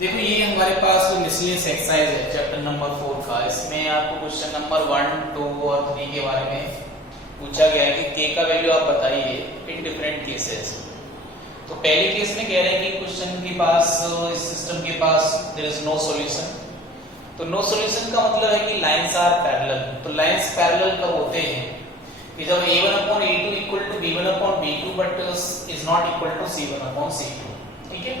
देखो ये हमारे पास जो मिसलेनियस एक्सरसाइज है चैप्टर नंबर 4 का, इसमें आपको क्वेश्चन नंबर 1, 2 और 3 के बारे में पूछा गया है कि के का वैल्यू आप बताइए इन डिफरेंट केसेस। तो पहले केस में कह रहे हैं कि क्वेश्चन के पास, इस सिस्टम के पास देयर इज नो सॉल्यूशन। तो नो सॉल्यूशन का मतलब है कि लाइंस आर पैरेलल। तो लाइंस पैरेलल कब होते हैं कि जब a1/a2 equal to b1/b2 but is not equal to c1/c2। ठीक है।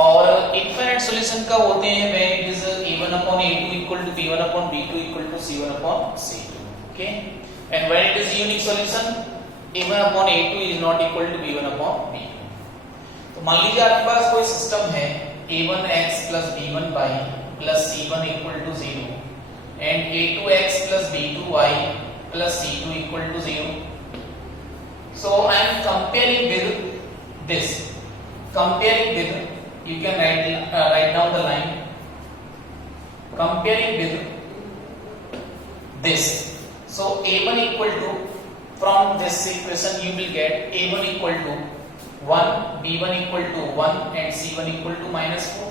और इनफाइनाइट सॉल्यूशन कब होते हैं when it is a1/a2 equal to b1/b2 equal to c1/c2। Okay. And when it is unique solution a1/a2 is not equal to b1/b2। तो मान लीजिए आपके पास कोई सिस्टम है a1x + b1y + c1 equal to 0 and a2x + b2y + c2 equal to 0। So I am comparing with this. Comparing with, you can write down the line. Comparing with this. So a1 equal to, from this equation you will get a1 equal to 1, b1 equal to 1 and c1 equal to -4।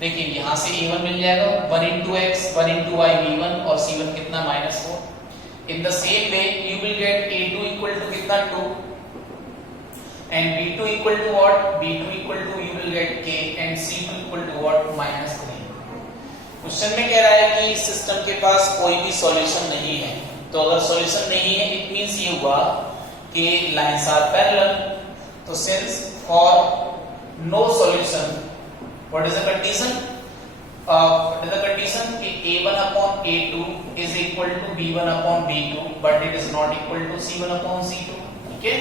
देखिए यहां से a1 मिल जाएगा 1 into x 1 into y b1 और c1 कितना -4। In the same way you will get a2 equal to कितना 2 and b2 equal to what? b2 equal to you will get k and c2 equal to what? -3। Question में कह रहा है कि इस system के पास कोई भी सॉल्यूशन नहीं है। तो अगर सॉल्यूशन नहीं है इट मींस ये हुआ कि लाइंस आर पैरेलल। तो since for no solution what is the condition? What is the condition कि a1/a2 is equal to b1/b2 but it is not equal to c1/c2। ठीक है।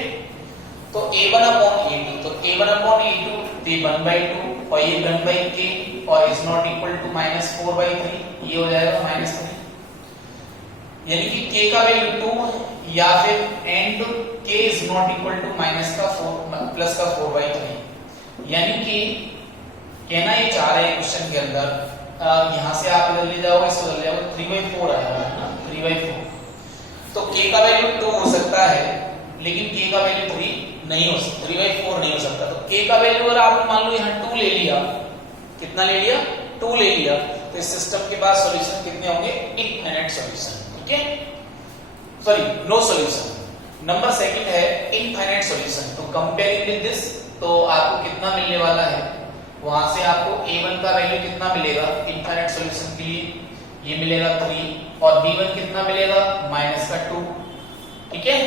तो a1/a2, तो a1/a2 तो 1/2 और ये 1/k और is not equal to -4/3, ये हो जाएगा -3। यानी कि k का वैल्यू 2 या फिर and k is not equal to -4 plus का 4/3। यानी कि कहना ये चाह रहे हैं क्वेश्चन के अंदर, यहां से आप इधर ले जाओगे, इसको ले जाओगे 3/4 आएगा ना, 3/4। तो k का वैल्यू 2 हो सकता है लेकिन k का वैल्यू 3 नहीं हो सकता, 3/4 नहीं हो सकता। तो k का वैल्यू अगर आपने मान लो यहां 2 ले लिया, कितना ले लिया? 2 ले लिया, तो इस सिस्टम के पास सॉल्यूशन कितने होंगे? Infinite solution. ठीक है, sorry no solution. Number second है इनफाइनाइट सॉल्यूशन। तो कंपेयरिंग विद दिस, तो आपको कितना मिलने वाला है? वहां से आपको a1 का वैल्यू कितना मिलेगा इनफाइनाइट सॉल्यूशन के लिए? ये मिलेगा 3 और b1 कितना मिलेगा? -2। ठीक है।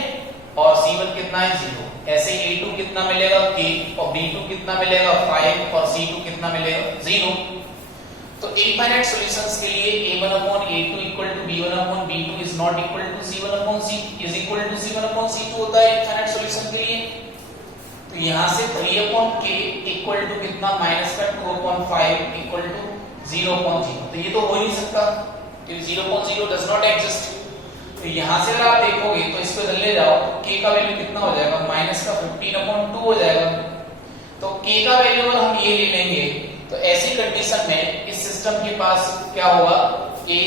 और c1 कितना है? 0। ऐसे a2 कितना मिलेगा? k और b2 कितना मिलेगा? 5 और c2 कितना मिलेगा? 0। तो इनफाइनाइट सॉल्यूशंस के लिए a1/a2 equal to b1/b2 is not equal to c1/c is equal to c1/c2 होता है इनफाइनाइट सॉल्यूशन के लिए। तो यहां से 3/k इक्वल टू कितना? -2/5 इक्वल टू 0.0। तो ये तो हो ही नहीं सकता, क्योंकि 0.0 डज नॉट एग्जिस्ट। तो यहां से अगर आप देखोगे तो इसको इधर ले जाओ तो k का वैल्यू कितना हो जाएगा? -15/2 हो जाएगा। तो k का वैल्यू अगर हम ये ले लेंगे तो ऐसी कंडीशन में इस सिस्टम के पास क्या होगा कि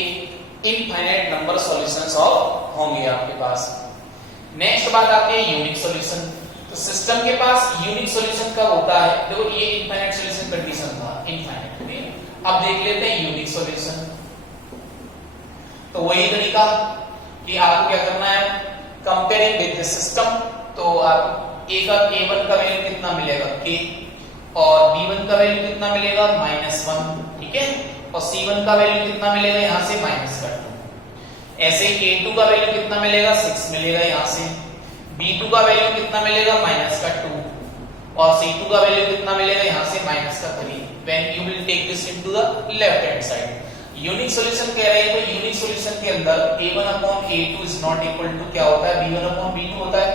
इनफाइनाइट नंबर सॉल्यूशंस होंगे आपके पास। नेक्स्ट बात आती है यूनिक सॉल्यूशन। तो सिस्टम के पास यूनिक सॉल्यूशन कब होता है? देखो ये इनफाइनाइट सॉल्यूशन कंडीशन था, इनफाइनाइट। अब देख लेते हैं यूनिक सॉल्यूशन। तो वही तरीका कि आपको क्या करना है, कंपेयरिंग विद द सिस्टम। तो आप a1 का वैल्यू कितना मिलेगा? k और b1 का वैल्यू कितना मिलेगा? -1। ठीक है। और c1 का वैल्यू कितना मिलेगा? यहां से -2। ऐसे a2 का वैल्यू कितना मिलेगा? 6 मिलेगा यहां से। b2 का वैल्यू कितना मिलेगा? -2। और c2 का वैल्यू कितना मिलेगा? यहां से -3। when you will take this into the left hand side। Unique solution कह रहे हैं, तो यूनिक सॉल्यूशन के अंदर a1/a2 is not equal to क्या होता है? b1/b2 होता है।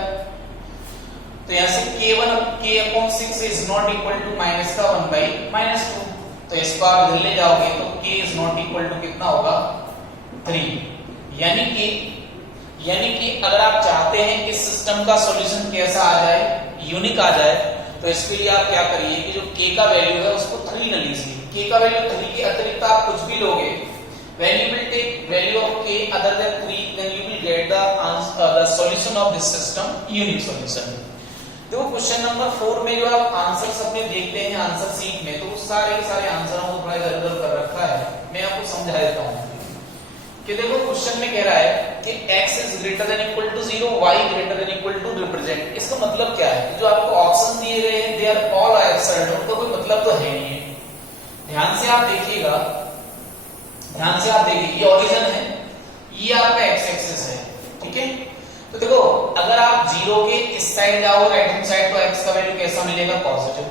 तो यहां से k/6 is not equal to -1/-2। तो इसको आप इधर ले जाओगे तो k is not equal to कितना होगा? 3। यानी कि अगर आप चाहते हैं कि सिस्टम का सॉल्यूशन कैसा आ जाए, यूनिक आ जाए, तो इसके लिए आप क्या करिए कि जो k का वैल्यू है उसको 3 न लीजिए। k का वैल्यू 3 के अतिरिक्त आप कुछ भी लोगे, when you will take value of k other than 3 then you will get the solution of this system, unique solution। देखो क्वेश्चन नंबर 4 में जो आप आंसर सब में देखते हैं आंसर शीट में, तो सारे के सारे आंसरों को थोड़ा इधर उधर कर रखा है। मैं आपको समझा देता हूँ कि देखो क्वेश्चन में कह रहा है कि x is greater than equal to 0, y greater than equal to represent. इसका मतलब क्या है? जो आपको ऑप्शन दिए गए हैं दे आर ऑल एब्सर्ड, उनका कोई मतलब तो है नहीं है। ध्यान से आप देखिएगा, ध्यान से आप देखिए, ये ओरिजिन है, ये आपका x एक्सिस है, ठीक है। तो देखो अगर आप 0 के इस साइड जाओ राइट हैंड साइड, तो x का वैल्यू कैसा मिलेगा? Positive.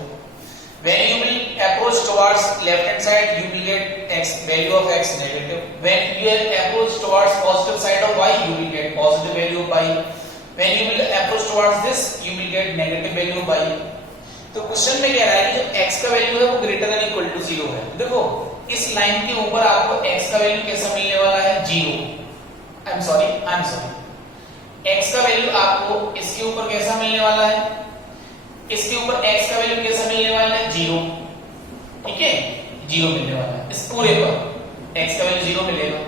When you will approach towards left hand side, you will get x value of x negative. When you will approach towards positive side of y, you will get positive value of y. When you will approach towards this, you will get negative value of y. तो question में कह रहा है कि जो x का value है वो ग्रेटर देन इक्वल टू 0 है। देखो इस लाइन के ऊपर आपको x का वैल्यू कैसा मिलने वाला है? 0। आई एम सॉरी, x का वैल्यू आपको इसके ऊपर कैसा मिलने वाला है? इसके ऊपर x का वैल्यू कैसा मिलने वाला है? 0, ठीक है, 0 मिलने वाला है। इस पूरे पर x का वैल्यू 0 मिलेगा।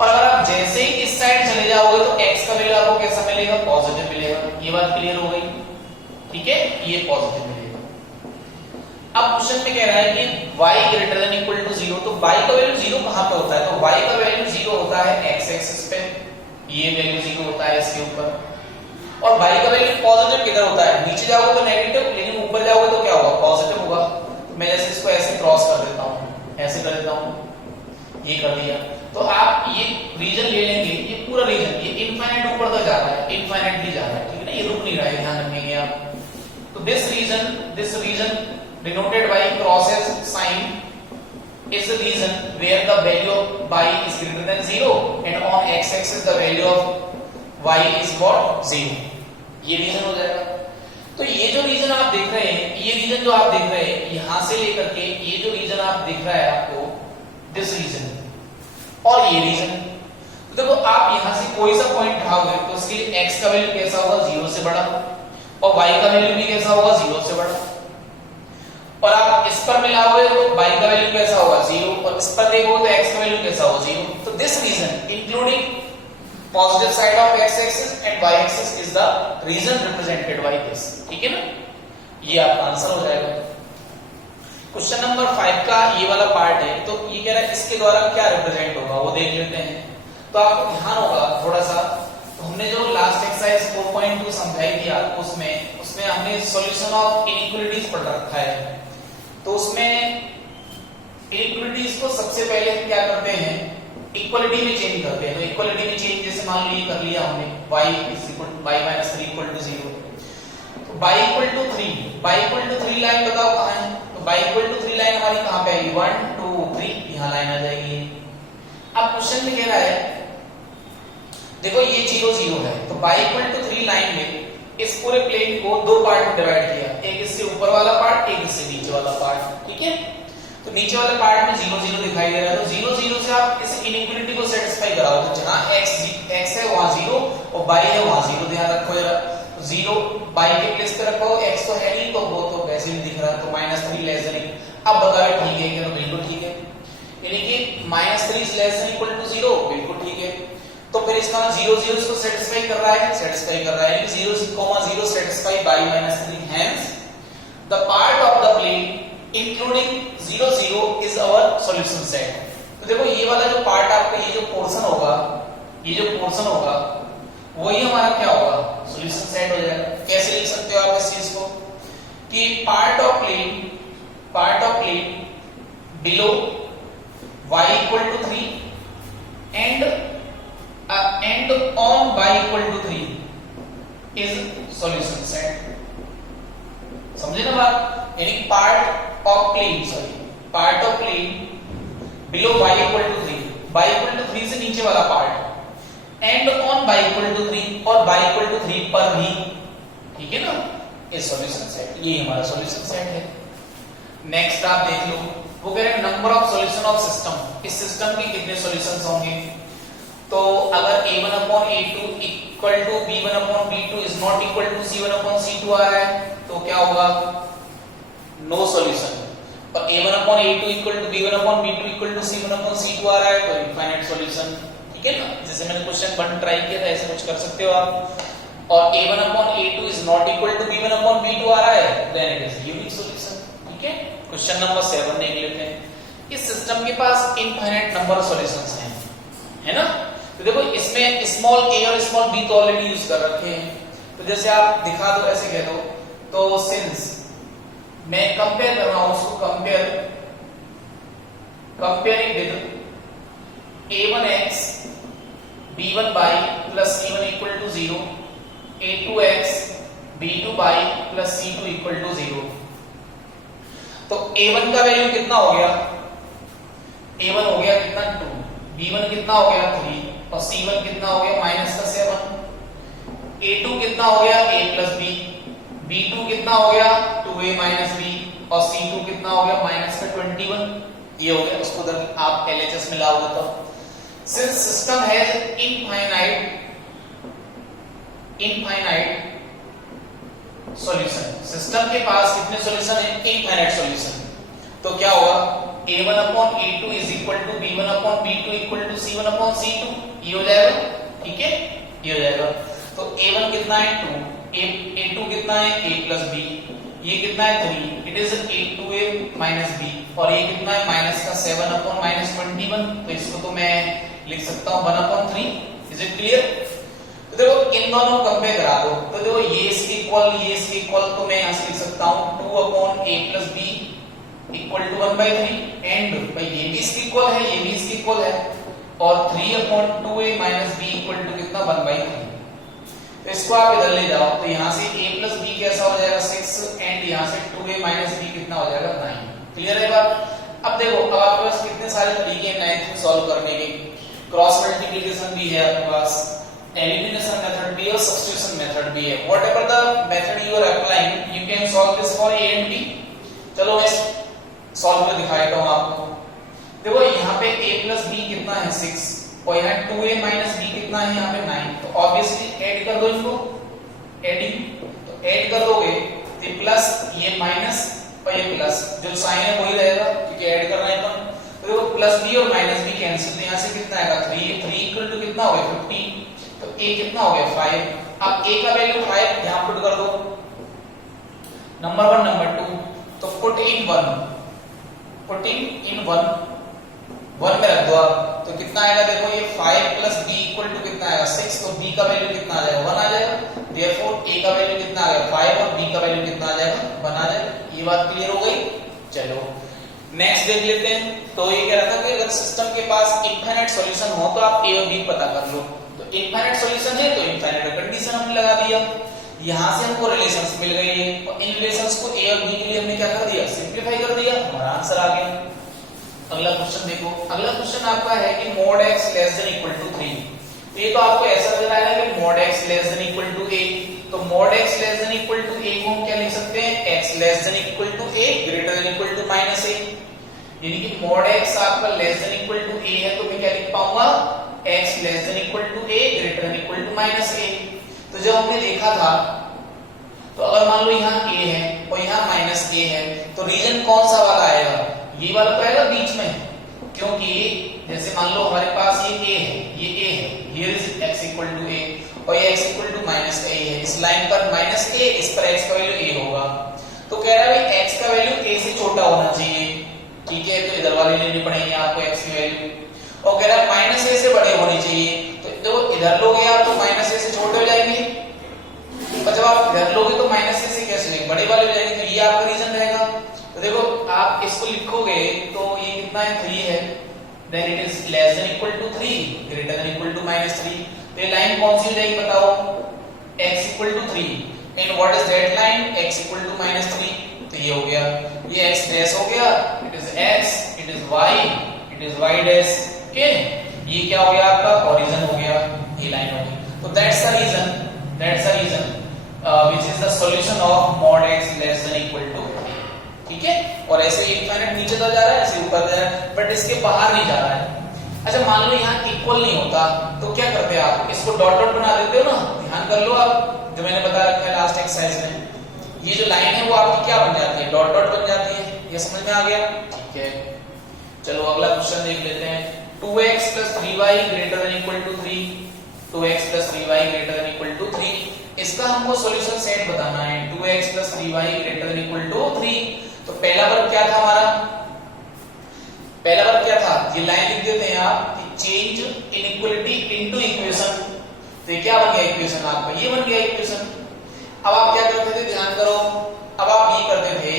और अगर आप जैसे ही इस साइड चले जाओगे तो x का वैल्यू आपको कैसा मिलेगा? पॉजिटिव मिलेगा। ये बात क्लियर हो गई, ठीक है, ये पॉजिटिव मिलेगा। अब क्वेश्चन में कह रहा है कि y greater than equal to 0, तो y का वैल्यू 0 कहां पे होता है? तो y का वैल्यू 0 होता है x एक्सिस पे, ये वैल्यू 0 होता है इसके ऊपर। और y का वैल्यू पॉजिटिव किधर होता है? नीचे जाओगे तो नेगेटिव, लेकिन ऊपर जाओगे तो क्या होगा? पॉजिटिव होगा। तो मैं जैसे इसको ऐसे क्रॉस कर देता हूं, ऐसे कर देता हूं, ये कर दिया, तो आप ये रीजन ले लेंगे, ये पूरा रीजन ये इनफाइनाइट ऊपर तक जा रहा है, इनफाइनाइटली जा रहा है, ठीक है ना, ये रुक नहीं रहा है, ध्यान रखेंगे आप। तो this region denoted by crosses sign is the region where the value of y is greater than 0 and on x axis the value of y is what? 0। ये रीजन हो जाएगा। तो ये जो रीजन आप देख रहे हैं, ये रीजन जो आप देख रहे हैं, यहां से लेकर के ये जो रीजन आप दिख रहा है आपको, दिस रीजन और ये रीजन, तो देखो आप यहां से कोई सा पॉइंट उठाओगे तो उसके लिए x का वैल्यू कैसा होगा? 0 से बड़ा, और y का वैल्यू भी कैसा होगा? 0 से बड़ा। और आप इस पर मिलाओगे तो y का वैल्यू कैसा होगा? 0, और इस पर देखोगे तो x का वैल्यू कैसा होगा? 0। तो this region including positive side of x axis and y axis is the region represented by this, ठीक है ना, ये आपका आंसर हो जाएगा। क्वेश्चन नंबर 5 का ये वाला पार्ट है, तो ये कह रहा है इसके द्वारा क्या रिप्रेजेंट होगा वो देख लेते हैं। तो आपको ध्यान होगा थोड़ा सा, तो हमने जो लास्ट एक्सरसाइज 4.2 समझाई थी आपको, उसमें हमने सॉल्यूशन ऑफ इनइक्वालिटीज पढ़ रखा है। तो उसमें इनइक्वालिटीज को सबसे पहले हम क्या करते हैं? इक्वालिटी में चेंज करते हैं। तो इक्वालिटी में चेंज जैसे मान लीजिए कर लिया हमने y - 3 = 0, तो y = 3 लाइन बताओ कहां है? तो y = 3 लाइन हमारी कहां पे आएगी? 1 2 3, यहां लाइन आ जाएगी। अब क्वेश्चन में कह रहा है देखो ये 0 0 है, तो y = 3 लाइन में इस पूरे प्लेन को दो पार्ट में डिवाइड किया, एक इससे ऊपर वाला पार्ट, एक इससे नीचे वाला पार्ट, ठीक है। तो नीचे वाले पार्ट में 0 0 दिखाई दे रहा है, तो 0 0 से आप इस इनइक्वालिटी को सेटिस्फाई कराओ। तो जहां x है वहां 0 और y है वहां 0, ध्यान रखो जरा। तो 0 y के प्लेस पे रखो, x तो है नहीं, तो वो तो वैसे ही दिख रहा है, तो -3 लेस देन। अब बताओ ठीक है क्या? तो बिल्कुल ठीक है, यानी कि -3 लेस देन इक्वल टू 0, बिल्कुल ठीक है। तो फिर इसका 0 0 इसको सेटिस्फाई कर रहा है, यानी 0 0 satisfy by -3, hence the part of the plane including 0 0 is our solution set. तो देखो ये वाला जो पार्ट आपका, ये जो पोर्शन होगा, वही हमारा क्या होगा? सॉल्यूशन सेट हो जाएगा। कैसे लिख सकते हो आप इस चीज को कि part of plane below y = 3 and on y = 3 is solution set. समझे ना बात? यानी part of plane below y = 3 से नीचे वाला पार्ट, एंड ऑन y = 3 और y = 3 पर भी, ठीक है ना, ये सॉल्यूशन सेट, ये हमारा सॉल्यूशन सेट है। नेक्स्ट आप देख लो, वो कह रहे हैं number of solution of system, इस सिस्टम के कितने सॉल्यूशंस होंगे? तो अगर a1/a2 = b1/b2 is not equal to c1/c2 आ रहा है, तो क्या होगा? No solution. और a1/a2 = b1/b2 = c1/c2 आ रहा है, तो इनफाइनाइट सॉल्यूशन, ठीक है ना। जैसे मैंने क्वेश्चन 1 ट्राई किया था, ऐसे कुछ कर सकते हो आप। और a1 upon a2 is not equal to b1 upon b2 आ रहा है, then it is unique solution. ठीक है, क्वेश्चन नंबर 7 देख लेते हैं। इस सिस्टम के पास इनफाइनाइट नंबर ऑफ सॉल्यूशंस हैं, है ना। तो देखो इसमें स्मॉल a और स्मॉल b तो ऑलरेडी यूज कर रखे हैं, तो जैसे आप दिखा दो, ऐसे कह दो, तो सिंस मैं कंपेयर कर रहा हूं उसको, comparing with a1x b1 by plus c1 equal to 0, a2x b2 by plus c2 equal to 0। तो a1 का वैल्यू कितना हो गया, a1 हो गया कितना 2, b1 कितना हो गया 3 और c1 कितना हो गया माइनस का 7, a2 कितना हो गया a plus b, b2 कितना हो गया 2a minus b और c2 कितना हो गया माइनस का 21। ये हो गया, उसको अगर आप LHS में लाओगे तो since system has infinite solution, system के पास कितने सॉल्यूशन है, इनफाइनाइट सॉल्यूशन, तो क्या होगा a1 upon a2 is equal to b1 upon b2 equal to c1 upon c2, ये हो जाएगा। ठीक है, ये हो जाएगा। तो a1 कितना है 2, a2 कितना है a plus b, ये कितना है 3, it is a2a minus b और ये कितना है माइनस का 7 upon minus 21, तो इसको तो मैं लिख सकता हूं 1 upon 3। Is it clear. तो देखो इन दोनों को कंपेयर करा दो, तो देखो ये इसके इक्वल, ये इसके इक्वल, तो मैं यहां से लिख सकता हूं 2 upon a plus b equal to 1/3 and भाई ये भी इसके इक्वल है, ये भी इसके इक्वल है, और 3 upon 2a minus b equal to कितना 1/3। तो इसको आप इधर ले जाओ, तो यहां से a plus b कैसा हो जाएगा 6 एंड यहां से 2a minus b कितना हो जाएगा 9। क्लियर है बात। अब देखो अब आपके पास कितने सारे तरीके हैं 9th को सॉल्व करने के, क्रॉस मल्टीप्लिकेशन भी है आपके पास, एलिमिनेशन मेथड भी है और सब्स्टिट्यूशन मेथड भी है। Whatever the method you are applying you can solve this for a and b। चलो मैं सॉल्व कर दिखाता हूं आपको। देखो यहाँ पे a plus b कितना है 6 और यहाँ 2a minus b कितना है यहाँ पे 9, तो ऑब्वियसली ऐड कर दो इनको, एडिंग, तो ऐड कर दोगे तो प्लस ये माइनस और ये प्लस, जो साइन है वही रहेगा क्योंकि ऐड कर रहे हैं अपन। तो देखो प्लस b और माइनस b कैंसिल, तो यहाँ से कितना आएगा 3 इक्वल टू कितना हो गया 15, तो a कितना हो गया 5। अब a का वैल्यू 5 यहां पुट कर दो, नंबर 1 नंबर 2, तो पुटिंग इन 1 में रख दो आप, तो कितना आएगा देखो ये 5 प्लस b इक्वल टू कितना आएगा 6, तो b का वैल्यू कितना आ जाएगा 1 आ जाएगा। देयरफॉर a का वैल्यू कितना आ गया 5 और b का वैल्यू कितना आ जाएगा 1 आ जाएगा। ये बात क्लियर हो गई। चलो नेक्स्ट देख लेते हैं। तो ये कह रहा था कि अगर सिस्टम के पास इनफाइनाइट सॉल्यूशन हो तो आप a और b पता कर लो। तो इनफाइनाइट सॉल्यूशन है तो इनफाइनाइट कंडीशन हमने लगा दिया, यहां से हमको रिलेशंस मिल गए हैं और इन रिलेशंस को a और b के लिए हमने क्या कर दिया सिंपलीफाई कर दिया, हमारा आंसर आ गया। अगला क्वेश्चन देखो, अगला क्वेश्चन आपका है कि mod x less than equal to 3। तो ये तो आपको ऐसा नजर आया है कि mod x less than equal to a, तो mod x less than equal to a को हम क्या लिख सकते हैं x less than equal to a greater than equal to minus a, यानी कि mod x आपका less than equal to a है तो मैं क्या लिख पाऊंगा x less than equal to a greater than equal to minus a। तो जब हमने देखा था तो अगर मान लो यहाँ a है और यहाँ माइनस a है तो रीजन कौन सा वाला आएगा, ये वाला तो आएगा बीच में, क्योंकि जैसे मान लो हमारे पास ये a है, ये a है, here is x equal to a और ये x equal to minus a है, इस लाइन पर माइनस a, इस पर x का वैल्यू a होगा। तो कह रहा है भाई x का वैल्यू a से छोटा होना चाहिए, ठीक है, तो इधर वाले लेने पड़ेंगे आपको x की वैल्यू, और कह रहा है माइनस a से बड़े होने चाहिए, तो इधर लोगे आप तो माइनस a से छोटे हो जाएंगे, और जब आप इधर लोगे तो माइनस a से कैसे होंगे बड़े वाले हो जाएंगे, तो ये आपका रीजन रहेगा। तो देखो आप इसको लिखोगे तो ये कितना है 3 है, then it is less than equal to 3 greater than equal to -3, तो ये लाइन कौन सी हो जाएगी बताओ, x equal to 3 and what is that line x equal to -3, तो ये हो गया, ये x डैश हो गया, it is x, it is y, it is y dash, okay, ये क्या हो गया आपका ओरिजिन हो गया, ये लाइन हो गई। तो that's the region which is the solution of mod x less than equal to, ठीक है, और ऐसे इनफाइनाइट नीचे तो जा रहा है, ऐसे ऊपर जा रहा है, बट इसके बाहर नहीं जा रहा है। अच्छा मान लो यहाँ इक्वल नहीं होता तो क्या करते हैं आप, इसको डॉट डॉट बना देते हो ना, ध्यान कर लो आप, जो मैंने बता रखा है लास्ट एक्सरसाइज में, ये जो लाइन है वो आपकी क्या बन जाती है, डॉट डॉट बन जाती है, ये समझ में आ गया, ठीक है। चलो अगला क्वेश्चन देख लेते हैं। 2x plus 3y greater than equal to 3, 2x plus 3y greater than equal to 3 इसका हमको सॉल्यूशन सेट बताना है 2x + 3y ≥ 3। तो पहला वर्ग क्या था हमारा, पहला वर्ग क्या था, ये लाइन लिख देते हैं आप कि चेंज इनइक्वालिटी इनटू इक्वेशन। तो ये क्या बन गया इक्वेशन आपका, ये बन गया इक्वेशन। अब आप क्या करते थे, ध्यान करो, अब आप ये करते थे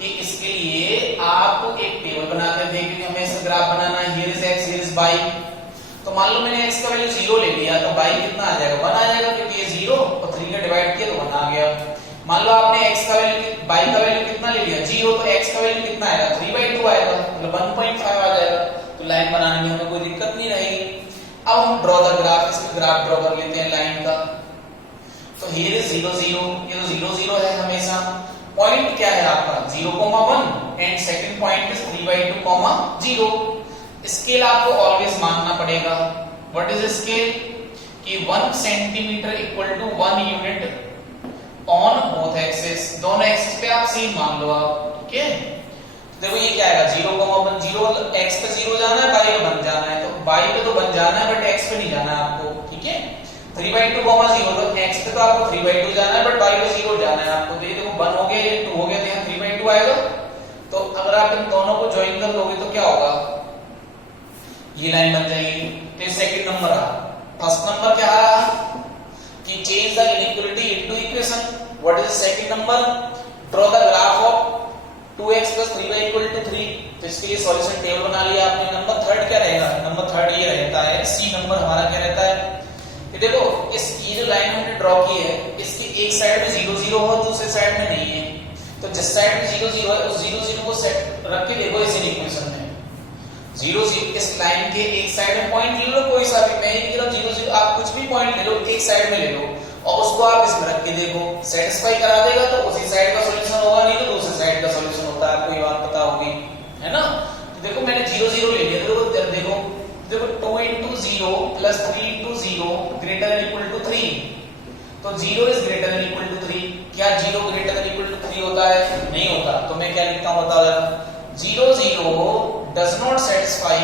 कि इसके लिए आप एक टेबल बनाते थे क्योंकि हमें इसका ग्राफ बनाना है, here is x here is y। तो मान लो मैंने x का वैल्यू 0 ले लिया तो y कितना आ जाएगा, 1 आ जाएगा क्योंकि ये 0 और 3 का डिवाइड किया तो 1 आ गया। मान लो आपने x का वैल्यू y का वैल्यू कितना ले लिया 0, तो x का वैल्यू कितना आएगा 3/2 आएगा, मतलब 1.5 आ जाएगा। तो लाइन बनाने में हमें कोई दिक्कत नहीं रहेगी। अब हम ड्रॉ द ग्राफ, इसमें ग्राफ ड्रॉ कर लेते हैं लाइन का। तो हियर इज 0 0, ये तो 0 0 है हमेशा। पॉइंट क्या है आपका 0,1 and second point is 3/2, 0। Scale आपको ऑलवेज मानना पड़ेगा। व्हाट इज स्केल, कि 1 centimetre equal to 1 unit on both axis, दोनों एक्सिस पे आप सेम मान लो आप, ठीक है। देखो ये क्या आएगा 0,1, 0 x पे 0 जाना है, y पे 1 जाना है, तो y पे तो 1 जाना है बट x पे नहीं जाना है आपको, ठीक है। 3/2, 0, तो x पे तो आपको 3/2 जाना है बट y पे 0 जाना है आपको। तो ये देखो 1 हो गया, ये 2 हो गया, तो यहाँ 3/2 आएगा। तो अगर आप इन दोनों को ज्वाइन कर लोगे तो क्या होगा, ये लाइन बन जाएगी। तो सेकंड नंबर आ। फर्स्ट नंबर क्या आ रहा कि change the inequality into equation. What is the second number, draw the graph of 2x + 3y = 3। तो इसके लिए सॉल्यूशन टेबल बना लिया आपने। नंबर थर्ड क्या रहेगा, नंबर थर्ड ये रहता है, सी नंबर हमारा क्या रहता है, ये देखो ये जो लाइन हमने ड्रॉ की है इसकी एक साइड में 0 0 हो, दूसरी साइड में नहीं है। तो जिस साइड में 0 0 है उस 0 0 को सेट रख के देखो इस इक्वेशन में 0 0, इस लाइन के एक साइड में पॉइंट ले लो कोई सा भी, मैं ये कह रहा हूं 0 0, आप कुछ भी पॉइंट ले लो, एक साइड में ले लो और उसको आप इसमें रख के देखो, सेटिस्फाई करा देगा तो उसी साइड का सॉल्यूशन होगा, नहीं तो दूसरी साइड का सॉल्यूशन होता है, आपको ये बात पता होगी, है ना। तो देखो मैंने 0 0 ले लिया, देखो 2 into 0 plus 3 into 0 greater than equal to 3। तो 0 is greater than equal to 3। क्या 0 greater than equal to 3 होता है, नहीं होता। तो मैं क्या लिखता हूं बता रहा, 0 0 does not satisfy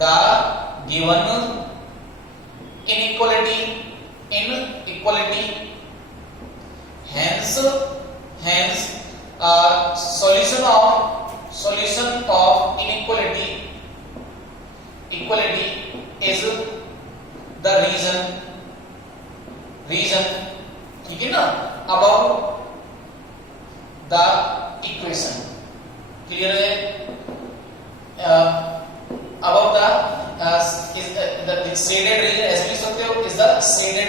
the given inequality, hence solution of inequality is the reason, ठीक है ना, above the equation। क्लियर है, above the shaded region, ऐसे लिख सकते हो, is the shaded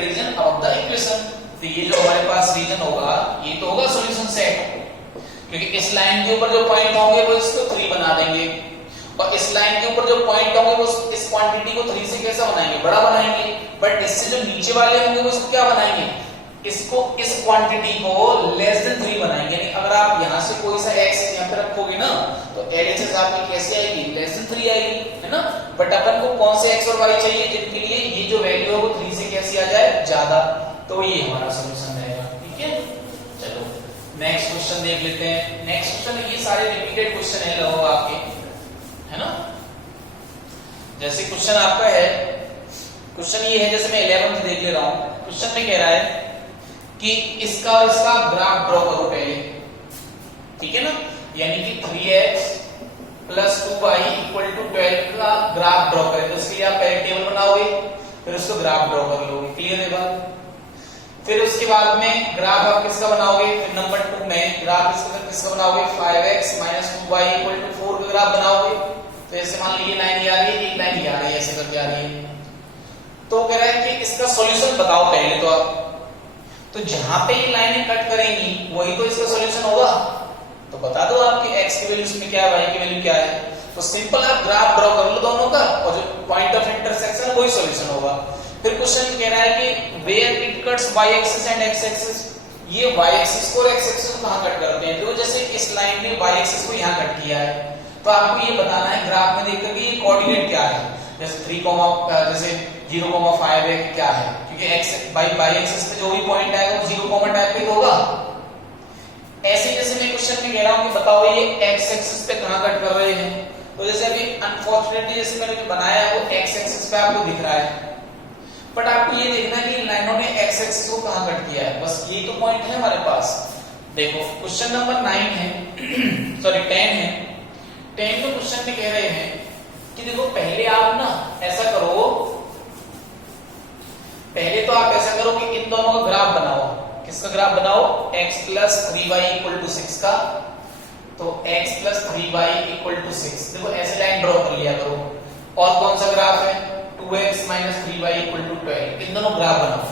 region above the equation। तो ये जो हमारे पास रीजन होगा ये तो होगा सॉल्यूशन सेट, क्योंकि इस लाइन के ऊपर जो पॉइंट होंगे वो इसको 3 बना देंगे और इस लाइन के ऊपर जो पॉइंट होंगे वो इस क्वांटिटी को 3 से कैसा बनाएंगे, बड़ा बनाएंगे। बट इससे जो नीचे वाले होंगे वो इसको क्या बनाएंगे, इसको इस क्वांटिटी को लेस देन 3 बनाएंगे। यानी अगर आप यहां से कोई सा x यहां पे रखोगे ना तो LHS आपकी कैसे आएगी, लेस देन 3 आएगी, है ना। बट अपन को कौन से x और y चाहिए जिनके लिए ये जो वैल्यू है वो 3 से कैसी आ जाए, ज्यादा। तो ये हमारा सॉल्यूशन रहेगा, ठीक है। चलो नेक्स्ट क्वेश्चन देख लेते हैं। नेक्स्ट क्वेश्चन, ये सारे रिपीटेड क्वेश्चन है लगभग आपके, है ना। जैसे क्वेश्चन आपका है, क्वेश्चन ये है, जैसे मैं 11th देख ले रहा हूं। क्वेश्चन में कह रहा है कि इसका ग्राफ ड्रॉ करो पहले, ठीक है ना। यानी कि 3x + 2y = 12 का ग्राफ ड्रॉ करें। तो इसके लिए आप पहले टेबल बनाओगे फिर उसको ग्राफ ड्रॉ कर लोगे, क्लियर है बात। फिर उसके बाद में ग्राफ आप किसका बनाओगे, फिर नंबर 2 में ग्राफ किसका बनाओगे, 5x - 2y = 4 का ग्राफ बनाओगे। तो ऐसे मान लीजिए लाइन ये आ रही है, एक लाइन ये आ रही है, ऐसे करके आ रही है। तो कह रहा है कि इसका सॉल्यूशन बताओ पहले तो आप। तो जहां पे ये लाइनें कट करेंगी वही तो इसका सॉल्यूशन होगा। तो बता दो आपकी x की वैल्यू इसमें क्या है, y की वैल्यू क्या है। तो सिंपल आप ग्राफ ड्रॉ कर लो दोनों का और जो पॉइंट ऑफ इंटरसेक्शन है वही सॉल्यूशन होगा। फिर क्वेश्चन कह रहा है कि where it cuts y axis and x axis, ये y एक्सिस को और x एक्सिस को कहां कट करते हैं। तो जैसे इस लाइन ने y एक्सिस को यहां कट किया है तो आपको ये बताना है ग्राफ में देख करके ये कोऑर्डिनेट क्या है। जैसे 3, जैसे 0,5 है क्या है, क्योंकि x y एक्सिस पे जो भी पॉइंट आएगा वो 0, टाइप पे होगा। ऐसे जैसे मैं क्वेश्चन में कह रहा हूं कि बताओ ये x एक्सिस पे कहां कट कर रहे हैं, तो जैसे अभी अनफॉर्चुनेटली जैसे मैंने जो बनाया है वो एक्स एक्सिस पे आपको दिख रहा है, बट आपको ये देखना है कि लाइनों ने एक्स एक्सिस को कहां कट किया है, बस यही तो पॉइंट है हमारे पास। देखो क्वेश्चन नंबर 9 है सॉरी 10 है। 10 में क्वेश्चन में कह रहे हैं कि देखो पहले आप ना ऐसा करो, पहले तो आप ऐसा करो कि इन दोनों का ग्राफ बनाओ। किसका ग्राफ बनाओ? x plus 3y equal to 6 का। तो x plus 3y equal to 6, देखो ऐसे लाइन ड्रॉ कर लिया करो। और कौन सा ग्राफ है? 2x minus 3y equal to 12। इन दोनों ग्राफ बनाओ।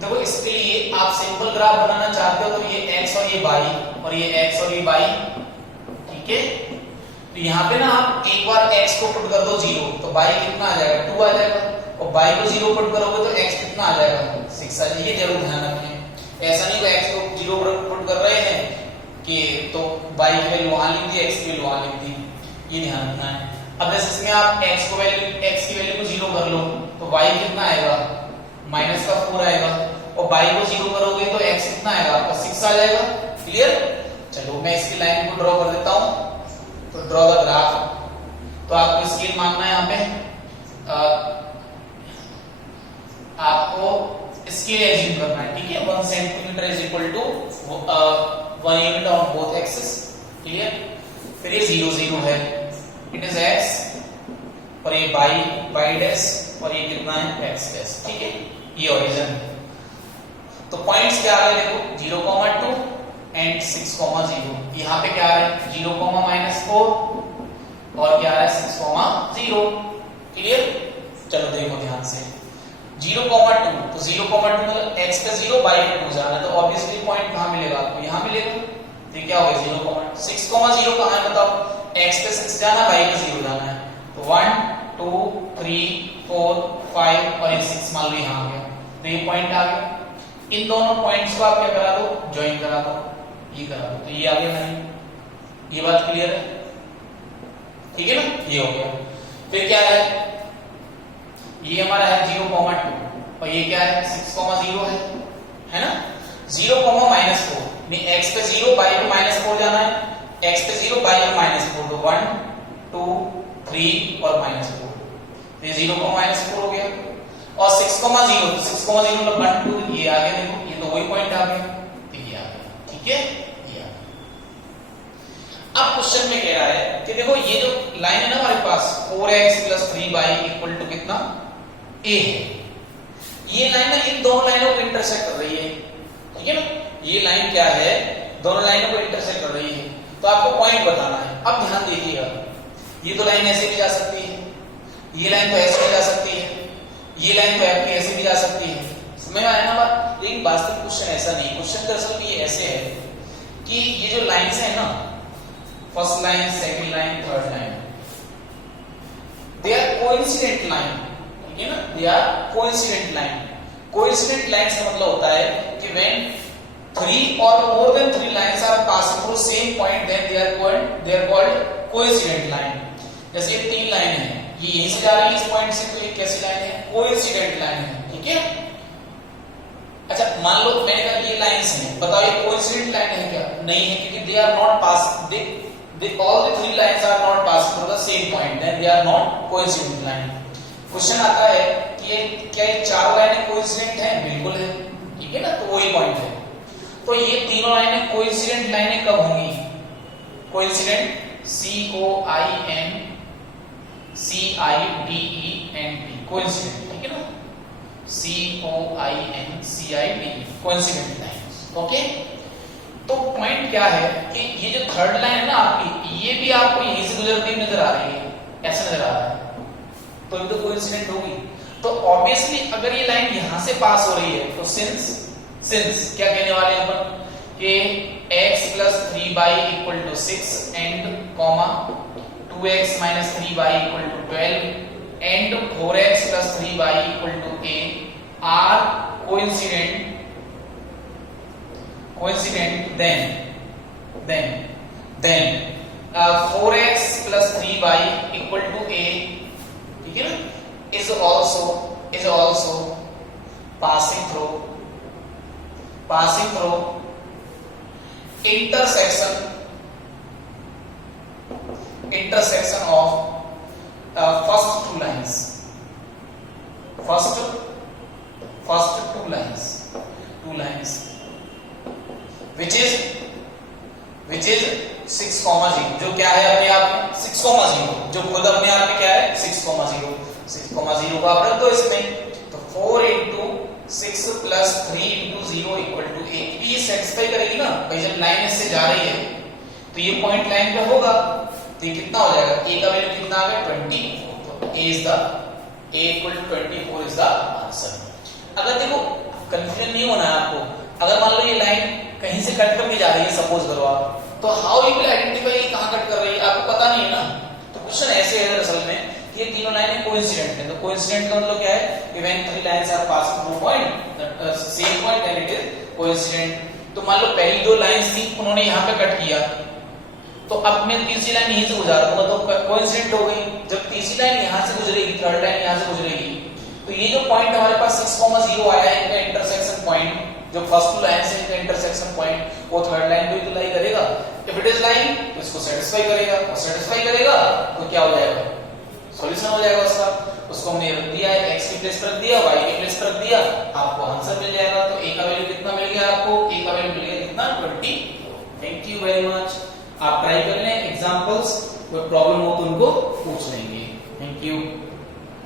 देखो इसके लिए आप सिंपल ग्राफ बनाना चाहते हो तो ये x और ये y और ये x और ये y, ठीक है। तो यहाँ पे ना आप एक बार x को पुट कर दो 0, तो y कितना आ जाएगा? 2 आ जाएगा। और y को 0 पुट करोगे तो x कितना आ जाएगा? 6 आ जाएगा। ये जरूर ध्यान रखें, ऐसा नहीं कि x को 0 पुट कर रहे हैं कि तो y की वैल्यू वहां लिख दी, x की वैल्यू वहां लिख दी, ये ध्यान रखना है। अब जैसे इसमें आप x की वैल्यू को 0 कर लो तो y कितना आएगा? माइनस का 4 आएगा। और y को 0 करोगे तो x कितना आएगा? आपका 6 आ जाएगा। क्लियर? चलो मैं इसकी लाइन को ड्रॉ कर देता हूं। तो ड्रॉ द ग्राफ। तो आपको स्केल मानना है यहाँ पे, आपको स्केल एज्यूम करना है, ठीक है। 1 centimetre is equal to 1 unit on both axis. Clear? फिर ये 0 0 है, इट इज x और ये y डैश और ये कितना है? x डैश, ठीक है। ये ओरिजिन है। तो पॉइंट्स क्या आ रहे हैं? देखो 0, 2 एंड 6, 0। यहाँ पे क्या आ रहा है? 0, -4 और क्या आ रहा है? 6, 0। क्लियर? चलो देखो ध्यान से। 0, 2 तो 0, 2 मतलब x पे 0 y पे 2 जाना है, तो ऑब्वियसली पॉइंट कहां मिलेगा आपको? यहां मिलेगा। तो क्या होगा? 0, 6, 0 कहां है बताओ? x पे 6 जाना, y पे 0 जाना है। तो 1 2 3 4 5 और ये 6 मान लो यहां आ गया, तो ये पॉइंट आ गया। इन दोनों पॉइंट्स को आप क्या करा दो? ज्वाइन करा दो, ये करा दो, तो ये आ गया नहीं। ये बात क्लियर है? ठीक है ना? ये हो गया। फिर क्या है? ये हमारा है 0, 2 और ये क्या है? 6, 0 है ना। 0, -4 में x पे 0 y पे -4 जाना है, x पे 0 y पे -4, तो 1 2 3 और -4, तो ये 0, -4 हो गया। और 6, 0 तो 6, 0 मतलब 1 2 ये आ गया। देखो ये तो वही पॉइंट आ गया, तो ये आ गया, ठीक है। ये आ गया। अब क्वेश्चन में कह रहा है कि देखो ये जो लाइन है ना हमारे पास 4x + 3y इक्वल टू कितना? a है। ये लाइन ना इन दोनों लाइनों को इंटरसेक्ट कर रही है, ठीक है ना। ये लाइन क्या है? दोनों लाइनों को इंटरसेक्ट कर रही है, तो आपको पॉइंट बताना है। अब ध्यान दीजिएगा, ये तो लाइन ऐसे भी जा सकती है, ये लाइन तो ऐसे भी जा सकती है, ये लाइन तो ऐसे भी जा सकती है। समझ में आया ना बात? लेकिन वास्तविक क्वेश्चन ऐसा नहीं। क्वेश्चन दरअसल में ये ऐसे है कि ये जो लाइंस है ना, first line, second line, third line, they are coincident line, ठीक है ना। They are coincident line. Coincident lines का मतलब होता है कि when 3 or more than 3 lines are passing through same point, then they are called coincident line। जैसे ये 3 लाइन है, ये यहीं से जा रही है इस पॉइंट से, तो ये कैसी लाइन है? कोइंसिडेंट लाइन है, ठीक है। अच्छा मान लो मैंने कहा ये लाइंस हैं, बताओ ये कोइंसिडेंट लाइन है क्या? नहीं है, क्योंकि they are not pass, they all the 3 lines are not passing through the same point, then they are not coincident line. Question आता है कि क्या ये 4 लाइनें कोइंसिडेंट हैं? बिल्कुल है, ठीक है ना, तो वही पॉइंट है। तो ये तीनों लाइनें कोइंसिडेंट लाइनें कब होंगी? कोइंसिडेंट COINCIDENT, कोइंसिडेंट, ठीक है ना। COINCIDE, coincident lines, okay. तो पॉइंट क्या है कि ये जो थर्ड लाइन है ना आपकी, ये भी आपको यहीं से गुजरती हुई नजर आ रही है, ऐसा नजर आ रहा है, तो ये तो कोइंसिडेंट होगी। तो ऑब्वियसली अगर ये लाइन यहां से पास हो रही है, तो सिंस क्या कहने वाले हैं अपन कि x + 3y = 6 and 2x - 3y = 12 and 4x + 3y = a are coincident, then 4x + 3y = a, ठीक है ना, is also passing through intersection intersection of first two lines, first two lines which is 6, 0 जो क्या है अपने आप में 6, 0 जो खुद अपने आप में क्या है 6, 0 6, 0 का आप रख दो इसमें, तो 4 into 6 plus 3 into 0 equal to 8, ये सेटिस्फाई करेगी ना भाई, जब लाइन इससे जा रही है तो ये पॉइंट लाइन पे होगा, तो ये कितना हो जाएगा, a का वैल्यू कितना आ गया 24, तो a equal to 24 is the answer. अगर देखो कंफ्यूजन नहीं होना है आपको, अगर मान लो ये लाइन कहीं से कट करके जा रही है सपोज करो आप, तो हाउ यू विल आइडेंटिफाई कहां कट कर रही है, आपको पता नहीं है ना। तो क्वेश्चन ऐसे है असल में, ये तीनों लाइनें कोइंसिडेंट हैं, तो कोइंसिडेंट का मतलब क्या है, when three lines are passing through point same point then it is coincident. तो मान लो पहली दो लाइंस थी उन्होंने यहां पे कट किया, तो अब मैं तीसरी लाइन यहीं से गुजार दूंगा तो कोइंसिडेंट हो गई। जब तीसरी लाइन यहां से गुजरेगी, थर्ड लाइन यहां से गुजरेगी, तो ये जो पॉइंट हमारे पास 6, 0 आया है, इनका इंटरसेक्शन पॉइंट, जो फर्स्ट टू लाइन से इनका इंटरसेक्शन पॉइंट वो थर्ड लाइन पे भी लाई करेगा। इफ इट इज लाइन तो इसको सेटिस्फाई करेगा, और सेटिस्फाई करेगा तो क्या हो जाएगा, सॉल्यूशन हो जाएगा उसका। उसको हमने रख दिया है, x की प्लेस पर रख दिया, y की प्लेस पर रख दिया, आपको आंसर मिल जाएगा। तो a का वैल्यू कितना मिल गया आपको, a का वैल्यू मिल गया कितना 20। Thank you very much. आप ट्राई कर लें एग्जांपल्स, कोई प्रॉब्लम हो तो उनको पूछ लेंगे। Thank you.